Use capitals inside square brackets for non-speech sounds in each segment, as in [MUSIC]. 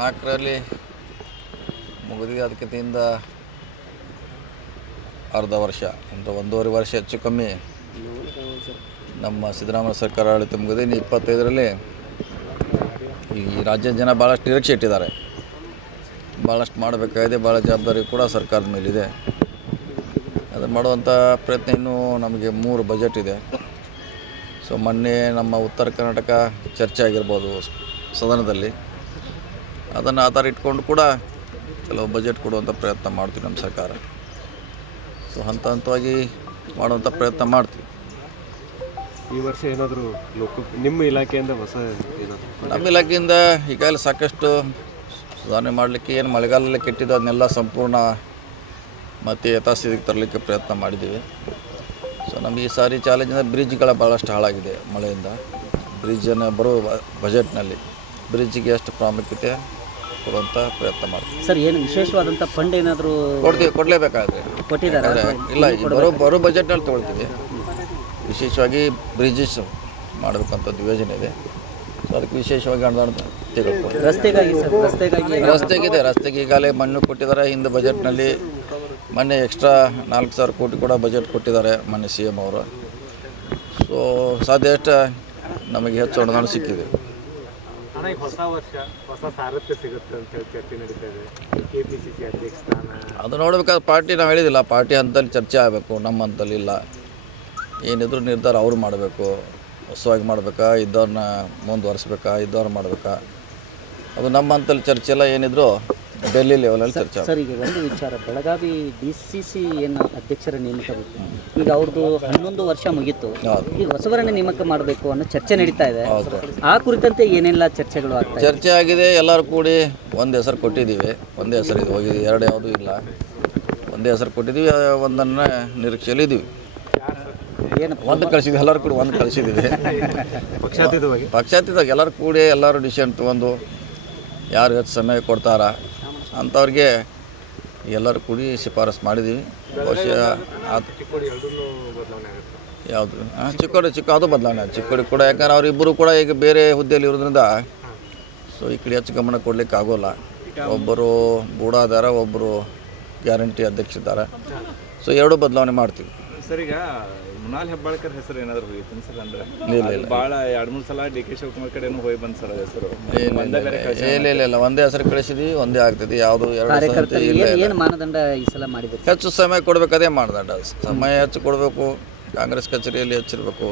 ನಾಲ್ಕರಲ್ಲಿ ಮುಗಿದು ಅದಕ್ಕಿಂತ ಅರ್ಧ ವರ್ಷ ಅಂದರೆ ಒಂದೂವರೆ ವರ್ಷ ಹೆಚ್ಚು ಕಮ್ಮಿ ನಮ್ಮ ಸಿದ್ದರಾಮಯ್ಯ ಸರ್ಕಾರ ಆಡಳಿತ ಮುಗಿದು ಇನ್ನು ಇಪ್ಪತ್ತೈದರಲ್ಲಿ ಈ ರಾಜ್ಯದ ಜನ ಭಾಳಷ್ಟು ನಿರೀಕ್ಷೆ ಇಟ್ಟಿದ್ದಾರೆ. ಭಾಳಷ್ಟು ಮಾಡಬೇಕಾಗಿದೆ. ಭಾಳ ಜವಾಬ್ದಾರಿ ಕೂಡ ಸರ್ಕಾರದ ಮೇಲಿದೆ. ಅದು ಮಾಡುವಂಥ ಪ್ರಯತ್ನ ಇನ್ನೂ ನಮಗೆ ಮೂರು ಬಜೆಟ್ ಇದೆ. ಸೊ ಮೊನ್ನೆ ನಮ್ಮ ಉತ್ತರ ಕರ್ನಾಟಕ ಚರ್ಚೆ ಆಗಿರ್ಬೋದು ಸದನದಲ್ಲಿ. ಅದನ್ನು ಆಧಾರ ಇಟ್ಕೊಂಡು ಕೂಡ ಕೆಲವು ಬಜೆಟ್ ಕೊಡುವಂಥ ಪ್ರಯತ್ನ ಮಾಡ್ತೀವಿ ನಮ್ಮ ಸರ್ಕಾರ. ಸೊ ಹಂತ ಹಂತವಾಗಿ ಮಾಡುವಂಥ ಪ್ರಯತ್ನ ಮಾಡ್ತೀವಿ. ಈ ವರ್ಷ ಏನಾದರೂ ನಿಮ್ಮ ಇಲಾಖೆಯಿಂದ ಹೊಸ ನಮ್ಮ ಇಲಾಖೆಯಿಂದ ಈಗಾಗಲೇ ಸಾಕಷ್ಟು ಸುಧಾರಣೆ ಮಾಡಲಿಕ್ಕೆ ಏನು ಮಳೆಗಾಲದಲ್ಲಿ ಕೆಟ್ಟಿದ್ದು ಅದನ್ನೆಲ್ಲ ಸಂಪೂರ್ಣ ಮತ್ತೆ ಯಥಾಸ್ಥಿತಿಗೆ ತರಲಿಕ್ಕೆ ಪ್ರಯತ್ನ ಮಾಡಿದ್ದೀವಿ. ಸೊ ನಮಗೆ ಈ ಸಾರಿ ಚಾಲೆಂಜ್ ಅಂದರೆ ಬ್ರಿಡ್ಜ್ಗಳ ಭಾಳಷ್ಟು ಹಾಳಾಗಿದೆ ಮಳೆಯಿಂದ. ಬ್ರಿಡ್ಜನ್ನು ಬರೋ ಬಜೆಟ್ನಲ್ಲಿ ಬ್ರಿಡ್ಜ್ಗೆ ಎಷ್ಟು ಪ್ರಾಮುಖ್ಯತೆ. ಕೊಡುವಂಥ ಪ್ರಯತ್ನ ಮಾಡ್ತೀವಿ. ಸರ್ ಏನು ವಿಶೇಷವಾದಂಥ ಫಂಡ್ ಏನಾದರೂ ಕೊಡ್ತೀವಿ ಕೊಡಲೇಬೇಕಾದ್ರೆ. ಕೊಟ್ಟಿದ್ದಾರೆ ಇಲ್ಲ ಈ ಬರೋ ಬರೋ ಬಜೆಟ್ನಲ್ಲಿ ತೊಗೊಳ್ತೀವಿ. ವಿಶೇಷವಾಗಿ ಬ್ರಿಡ್ಜಸ್ ಮಾಡಬೇಕಂತದ್ದು ಯೋಜನೆ ಇದೆ. ಸೊ ಅದಕ್ಕೆ ವಿಶೇಷವಾಗಿ ಅನುದಾನ ತೆಗೆದುಕೊಂಡು ರಸ್ತೆಗಾಗಿ ಸರ್ ರಸ್ತೆಗಾಗಿ ರಸ್ತೆಗಿದೆ ರಸ್ತೆಗೆ ಈಗಾಗಲೇ ಮಣ್ಣು ಕೊಟ್ಟಿದ್ದಾರೆ. ಹಿಂದೆ ಬಜೆಟ್ನಲ್ಲಿ ಮೊನ್ನೆ ಎಕ್ಸ್ಟ್ರಾ ನಾಲ್ಕು ಸಾವಿರ ಕೋಟಿ ಕೂಡ ಬಜೆಟ್ ಕೊಟ್ಟಿದ್ದಾರೆ ಮೊನ್ನೆ ಸಿ ಎಂ ಅವರು. ಸೊ ಸಾಧ್ಯ ಅಷ್ಟು ನಮಗೆ ಹೆಚ್ಚು ಅನುದಾನ ಸಿಕ್ಕಿದೆ. ಅದು ನೋಡ್ಬೇಕಾದ್ರೆ ಪಾರ್ಟಿ ನಾವು ಹೇಳಿದಿಲ್ಲ. ಪಾರ್ಟಿ ಅಂತಲ್ಲಿ ಚರ್ಚೆ ಆಗಬೇಕು, ನಮ್ಮ ಅಂತಲ್ಲಿ ಇಲ್ಲ. ಏನಿದ್ರು ನಿರ್ಧಾರ ಅವ್ರು ಮಾಡಬೇಕು. ಹೊಸವಾಗಿ ಮಾಡಬೇಕಾ? ಇದ್ದವ್ರನ್ನ ಮುಂದುವರಿಸ್ಬೇಕಾ? ಇದ್ದವ್ರು ಮಾಡಬೇಕಾ? ಅದು ನಮ್ಮ ಅಂತಲ್ಲಿ ಚರ್ಚೆ ಎಲ್ಲ ಏನಿದ್ರು ಡೆಲ್ಲಿ ಲೆವೆಲಲ್ಲಿ ಚರ್ಚೆ. ಸರ್ ಈಗ ಒಂದು ವಿಚಾರ. ಬೆಳಗಾವಿ ಡಿ ಸಿ ಸಿ ಏನು ಅಧ್ಯಕ್ಷರ ನೇಮಕ ಈಗ ಅವ್ರದ್ದು ಹನ್ನೊಂದು ವರ್ಷ ಮುಗೀತು. ಈಗ ಹೊಸವರನ್ನ ನೇಮಕ ಮಾಡಬೇಕು ಅನ್ನೋ ಚರ್ಚೆ ನಡೀತಾ ಇದೆ. ಆ ಕುರಿತಂತೆ ಏನೆಲ್ಲ ಚರ್ಚೆಗಳು ಆಗ್ತವೆ ಚರ್ಚೆ ಆಗಿದೆ ಎಲ್ಲರೂ ಕೂಡಿ ಒಂದು ಹೆಸರು ಕೊಟ್ಟಿದ್ದೀವಿ. ಒಂದೇ ಹೆಸರು ಇದು ಹೋಗಿದೆ ಎರಡು ಯಾವುದೂ ಇಲ್ಲ. ಒಂದೇ ಹೆಸರು ಕೊಟ್ಟಿದ್ದೀವಿ ಒಂದನ್ನು ನಿರೀಕ್ಷೆಯಲ್ಲಿ ಇದ್ದೀವಿ. ಏನು ಒಂದು ಕಳಿಸಿದ್ವಿ ಎಲ್ಲರೂ ಕೂಡ ಒಂದು ಕಳಿಸಿದ್ದೀವಿ. [LAUGHS] ಪಕ್ಷಾತೀತವಾಗಿ. ಪಕ್ಷಾತೀತವಾಗಿ ಎಲ್ಲರೂ ಕೂಡಿ ಎಲ್ಲರೂ ಡಿಸಿಷನ್ ತೊಗೊಂಡು ಯಾರು ಹೆಚ್ಚು ಸಮಯ ಕೊಡ್ತಾರ ಅಂಥವ್ರಿಗೆ ಎಲ್ಲರೂ ಕೂಡಿ ಶಿಫಾರಸು ಮಾಡಿದ್ದೀವಿ. ಬಹುಶಃ ಅದು ಯಾವುದು? ಹಾಂ ಚಿಕ್ಕೋಡಿ, ಚಿಕ್ಕ ಅದು ಬದಲಾವಣೆ. ಚಿಕ್ಕೋಡಿ ಕೂಡ, ಯಾಕಂದ್ರೆ ಅವರಿಬ್ಬರು ಕೂಡ ಈಗ ಬೇರೆ ಹುದ್ದೆಯಲ್ಲಿ ಇರೋದ್ರಿಂದ ಸೊ ಈ ಕಡೆ ಹೆಚ್ಚು ಗಮನ ಕೊಡಲಿಕ್ಕೆ ಆಗೋಲ್ಲ. ಒಬ್ಬರು ಬೂಡಾದಾರ, ಒಬ್ಬರು ಗ್ಯಾರಂಟಿ ಅಧ್ಯಕ್ಷ ಇದ್ದಾರೆ. ಸೊ ಎರಡೂ ಬದಲಾವಣೆ ಮಾಡ್ತೀವಿ. ಸರ್ ಈಗ ಮುನಾಲ್ ಹೆಬ್ಬಾಳ್ಕರ್ ಹೆಸರು ಏನಾದ್ರು ಹೋಗಿತ್ತು ಸರ್ ಅಂದ್ರೆ ಇಲ್ಲ ಇಲ್ಲ ಭಾಳ ಎರಡು ಮೂರು ಸಲ ಡಿ ಕೆ ಶಿವಕುಮಾರ್ ಕಡೆನೂ ಹೋಗಿ ಬಂದ್ ಸರ್ ಹೆಸರು. ಇಲ್ಲ ಇಲ್ಲ ಇಲ್ಲ. ಇಲ್ಲ ಇಲ್ಲ ಇಲ್ಲ. ಒಂದೇ ಹೆಸರು ಕಳಿಸಿದ್ವಿ ಒಂದೇ ಆಗ್ತದೆ ಯಾವುದು ಎರಡು ಸಂಗತಿ ಇಲ್ಲ ಏನು ಮಾನದಂಡ ಈ ಸಲ ಮಾಡಿದ್ರು? ಹೆಚ್ಚು ಸಮಯ ಕೊಡಬೇಕು ಅದೇ ಮಾನದಂಡ. ಸಮಯ ಹೆಚ್ಚು ಕೊಡಬೇಕು ಕಾಂಗ್ರೆಸ್ ಕಚೇರಿಯಲ್ಲಿ ಹೆಚ್ಚಿರಬೇಕು.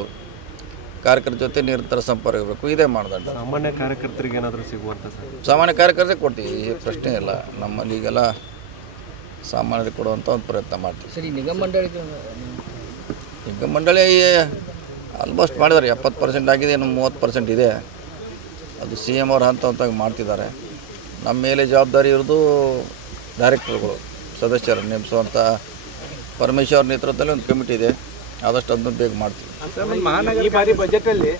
ಕಾರ್ಯಕರ್ತರ ಜೊತೆ ನಿರಂತರ ಸಂಪರ್ಕ ಇರಬೇಕು. ಇದೇ ಮಾನದಂಡ. ಸಾಮಾನ್ಯ ಕಾರ್ಯಕರ್ತರಿಗೆ ಏನಾದರೂ ಸಿಗುವಂಥ ಸರ್? ಸಾಮಾನ್ಯ ಕಾರ್ಯಕರ್ತರಿಗೆ ಕೊಡ್ತೀವಿ ಈ ಪ್ರಶ್ನೆ ಇಲ್ಲ. ನಮ್ಮಲ್ಲಿ ಈಗೆಲ್ಲ ಸಾಮಾನ್ಯರಿಗೆ ಕೊಡುವಂಥ ಒಂದು ಪ್ರಯತ್ನ ಮಾಡ್ತೀವಿ. ಸರಿ ನಿಗಮ ಮಂಡಳಿ ಈಗ ಮಂಡಳಿ ಆಲ್ಮೋಸ್ಟ್ ಮಾಡಿದ್ದಾರೆ ಎಪ್ಪತ್ತು ಪರ್ಸೆಂಟ್ ಆಗಿದೆ ಇನ್ನು ಮೂವತ್ತು ಪರ್ಸೆಂಟ್ ಇದೆ. ಅದು ಸಿ ಎಂ ಅವ್ರ ಹಂತ ಹಂತಾಗಿ ಮಾಡ್ತಿದ್ದಾರೆ. ನಮ್ಮ ಮೇಲೆ ಜವಾಬ್ದಾರಿ ಇರೋದು ಡೈರೆಕ್ಟರ್ಗಳು ಸದಸ್ಯರು ನೇಮಿಸುವಂಥ ಪರಮೇಶ್ವರ್ ನೇತೃತ್ವದಲ್ಲಿ ಒಂದು ಕಮಿಟಿ ಇದೆ. ಆದಷ್ಟು ಅದನ್ನು ಬೇಗ ಮಾಡ್ತೀವಿ. ಈ ಬಾರಿ ಬಜೆಟ್ ಅಲ್ಲಿ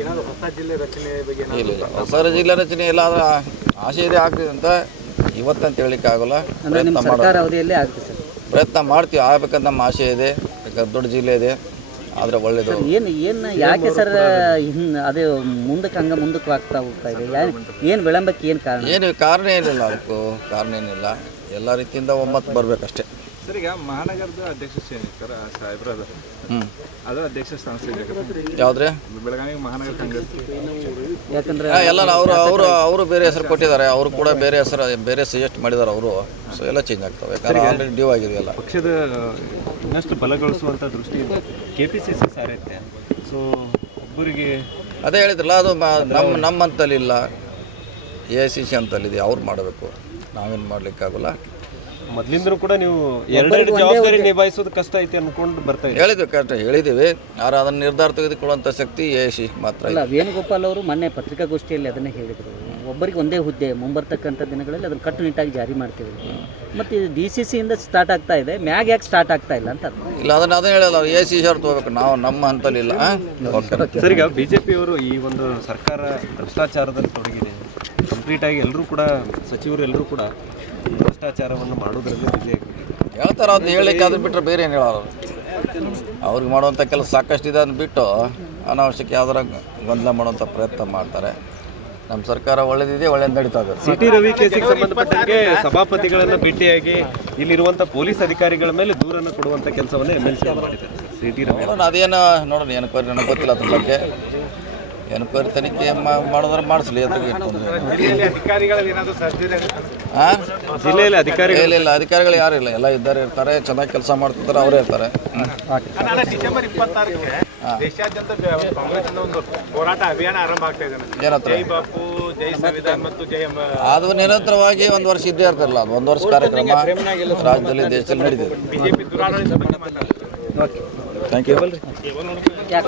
ಏನಾದರೂ ಹೊಸ ಜಿಲ್ಲೆ ರಚನೆ ಬಗ್ಗೆ ಇಲ್ಲ ಇಲ್ಲ. ಹೊಸ ಜಿಲ್ಲೆ ರಚನೆ ಇಲ್ಲ ಆದರೆ ಆಸೆ ಇದೆ ಆಗ್ತಿದೆ ಅಂತ ಇವತ್ತಂತ ಹೇಳಲಿಕ್ಕೆ ಆಗೋಲ್ಲ ಪ್ರಯತ್ನ ಮಾಡೋ ಸರ್ಕಾರ ಅವಧಿಯಲ್ಲೇ ಆಗುತ್ತೆ ಪ್ರಯತ್ನ ಮಾಡ್ತೀವಿ ಆಗ್ಬೇಕಂತ ನಮ್ಮ ಆಸೆ ಇದೆ. ದೊಡ್ಡ ಜಿಲ್ಲೆ ಇದೆ ಆದರೆ ಒಳ್ಳೇದು. ಏನು ಏನು ಯಾಕೆ ಸರ್ ಅದೇ ಮುಂದಕ್ಕೆ ಹಂಗ ಮುಂದಕ್ಕೆ ಆಗ್ತಾ ಹೋಗ್ತಾ ಇದೆ? ಏನು ವಿಳಂಬಕ್ಕೆ ಏನು ಕಾರಣ? ಏನು ಕಾರಣ ಏನಿಲ್ಲ ಅದಕ್ಕೂ ಕಾರಣ ಏನಿಲ್ಲ. ಎಲ್ಲ ರೀತಿಯಿಂದ ಒಮ್ಮತ್ತು ಬರಬೇಕಷ್ಟೇ. ಸರ್ ಈಗ ಮಹಾನಗರದ ಅಧ್ಯಕ್ಷ ಸರ್ ಸಾಹೇಬ್ರ ಅದ ಹ್ಞೂ ಅದು ಅಧ್ಯಕ್ಷ ಸ್ಥಾನ ಯಾವುದ್ರಿ? ಬೆಳಗಾವಿ ಮಹಾನಗರ ಕಾಂಗ್ರೆಸ್. ಯಾಕಂದ್ರೆ ಎಲ್ಲ ಅವರು ಅವರು ಅವರು ಬೇರೆ ಹೆಸರು ಕೊಟ್ಟಿದ್ದಾರೆ. ಅವರು ಕೂಡ ಬೇರೆ ಹೆಸರು ಬೇರೆ ಸಜೆಸ್ಟ್ ಮಾಡಿದ್ದಾರೆ ಅವರು. ಸೊ ಎಲ್ಲ ಚೇಂಜ್ ಆಗ್ತವೆ. ಯಾಕಂದ್ರೆ ಆಲ್ರೆಡಿ ಡ್ಯೂ ಆಗಿದೆಯಲ್ಲ ಪಕ್ಷದ ಇನ್ನಷ್ಟು ಬಲಗೊಳಿಸುವಂಥ ದೃಷ್ಟಿಯಿಂದ ಕೆ ಪಿ ಸಿ ಸಿ ಸಾರೈತೆ ಸೊ ಒಬ್ಬರಿಗೆ ಅದೇ ಹೇಳಿದ್ರಲ್ಲ ಅದು ಮ- ನಮ್ಮ ನಮ್ಮಂತಲ್ಲಿ ಇಲ್ಲ. ಎ ಐ ಸಿ ಸಿ ಅಂತಲ್ಲಿದೆ ಅವ್ರು ಮಾಡಬೇಕು. ನಾವೇನು ಮಾಡಲಿಕ್ಕಾಗಲ್ಲ. ಮೊದಲಿಂದನೂ ಕೂಡ ನೀವು ಎರಡೆರಡು ಜವಾಬ್ದಾರಿ ನಿಭಾಯಿಸೋದು ಕಷ್ಟ ಐತಿ ಅನ್ಕೊಂಡು ಬರ್ತಾ ಇದೆ ಹೇಳಿದ್ವಿ ಕರೆಕ್ಟ್ ಹೇಳಿದ್ದೀವಿ. ಯಾರು ಅದನ್ನು ನಿರ್ಧಾರ ತೆಗೆದುಕೊಳ್ಳುವಂಥ ಶಕ್ತಿ ಎ ಐ ಸಿ ಮಾತ್ರ ಅಲ್ಲ ಇದೆ. ವೇಣುಗೋಪಾಲ್ ಅವರು ಮೊನ್ನೆ ಪತ್ರಿಕಾಗೋಷ್ಠಿಯಲ್ಲಿ ಅದನ್ನೇ ಹೇಳಿದರು. ಒಬ್ಬರಿಗೆ ಒಂದೇ ಹುದ್ದೆ ಮುಂಬರ್ತಕ್ಕಂಥ ದಿನಗಳಲ್ಲಿ ಅದನ್ನು ಕಟ್ಟುನಿಟ್ಟಾಗಿ ಜಾರಿ ಮಾಡ್ತೀವಿ. ಮತ್ತು ಡಿ ಸಿ ಸಿಯಿಂದ ಸ್ಟಾರ್ಟ್ ಆಗ್ತಾ ಇದೆ. ಮ್ಯಾಗ್ ಯಾಕೆ ಸ್ಟಾರ್ಟ್ ಆಗ್ತಾ ಇಲ್ಲ ಅಂತ. ಇಲ್ಲ ಅದನ್ನ ಅದನ್ನ ಹೇಳಲ್ಲ ಎ ಸಿ ಶರ್ಟ್ ತೊಗೋಬೇಕು. ನಾವು ನಮ್ಮ ಹಂತಲ್ಲಿಲ್ಲ ಓಕೆ. ಸರ್ ಈಗ ಬಿ ಜೆ ಪಿಯವರು ಈ ಒಂದು ಸರ್ಕಾರ ಭ್ರಷ್ಟಾಚಾರದಲ್ಲಿ ತೊಡಗಿದೆ. ಕಂಪ್ಲೀಟಾಗಿ ಎಲ್ಲರೂ ಕೂಡ ಸಚಿವರು ಎಲ್ಲರೂ ಕೂಡ ಭ್ರಷ್ಟಾಚಾರವನ್ನು ಮಾಡೋದ್ರಲ್ಲಿ ಯಾವ ಹೇಳ್ತಾರೆ ಅದನ್ನ ಹೇಳಲಿಕ್ಕೆ ಅದನ್ನ ಬಿಟ್ಟರೆ ಬೇರೆ ಏನು ಹೇಳೋರು? ಅವ್ರಿಗೆ ಮಾಡುವಂಥ ಕೆಲಸ ಸಾಕಷ್ಟು ಇದೆ ಅದನ್ನು ಬಿಟ್ಟು ಅನಾವಶ್ಯಕ ಯಾವ್ದಾರ ಗೊಂದಲ ಮಾಡುವಂಥ ಪ್ರಯತ್ನ ಮಾಡ್ತಾರೆ. ನಮ್ಮ ಸರ್ಕಾರ ಒಳ್ಳೇದಿದೆ ಒಳ್ಳೆ ನಡೀತಾ ಇದೆ. ಸಿಟಿ ರವಿ ಕೇಸಿಗೆ ಸಂಬಂಧಪಟ್ಟಂಗೆ ಸಭಾಪತಿಗಳನ್ನ ಭೇಟಿಯಾಗಿ ಇಲ್ಲಿರುವಂತ ಪೊಲೀಸ್ ಅಧಿಕಾರಿಗಳ ಮೇಲೆ ದೂರನ್ನು ಕೊಡುವಂತ ಕೆಲಸವನ್ನ ಎಂ ಎಲ್ ಸಿ ಮಾಡಿದ್ದಾರೆ. ಸಿಟಿ ರವಿ ನೋಡೋಣ ಅದೇನು ನೋಡೋಣ ಏನು ನನಗೆ ಗೊತ್ತಿಲ್ಲ ಅದ್ರ ಬಗ್ಗೆ. ಎನ್ಕ್ವೈರಿ ತನಿಖೆ ಮಾಡಿದ್ರೆ ಮಾಡಿಸ್ಲಿ ಅದಕ್ಕೆ ಜಿಲ್ಲೆಯಲ್ಲಿ ಅಧಿಕಾರಿಗಳು? ಇಲ್ಲ ಇಲ್ಲ ಅಧಿಕಾರಿಗಳು ಯಾರು ಇಲ್ಲ. ಎಲ್ಲ ಇದ್ದಾರೆ ಇರ್ತಾರೆ ಚೆನ್ನಾಗಿ ಕೆಲಸ ಮಾಡ್ತಿರ್ತಾರೆ ಅವರೇ ಇರ್ತಾರೆ. ಡಿಸೆಂಬರ್ ಇಪ್ಪತ್ತಾರಕ್ಕೆ ದೇಶಾದ್ಯಂತ ಕಾಂಗ್ರೆಸ್ ಒಂದು ಹೋರಾಟ ಅಭಿಯಾನ ಆರಂಭ ಆಗ್ತಾ ಇದೆ ಜೈ ಬಾಪು ಜೈ ಸಂವಿಧಾನ್ ಮತ್ತು ಜೈ ಅದು ನಿರಂತರವಾಗಿ ಒಂದು ವರ್ಷ ಇದ್ದೇ ಇರ್ತಾರಲ್ಲ ಅದು ಒಂದು ವರ್ಷ ಕಾರ್ಯಕ್ರಮ ರಾಜ್ಯದಲ್ಲಿ ದೇಶದಲ್ಲಿ ಬಿಜೆಪಿ ದುರಾಡಳಿತ ಮಾತಾಡ್ತಾರೆ. Thank you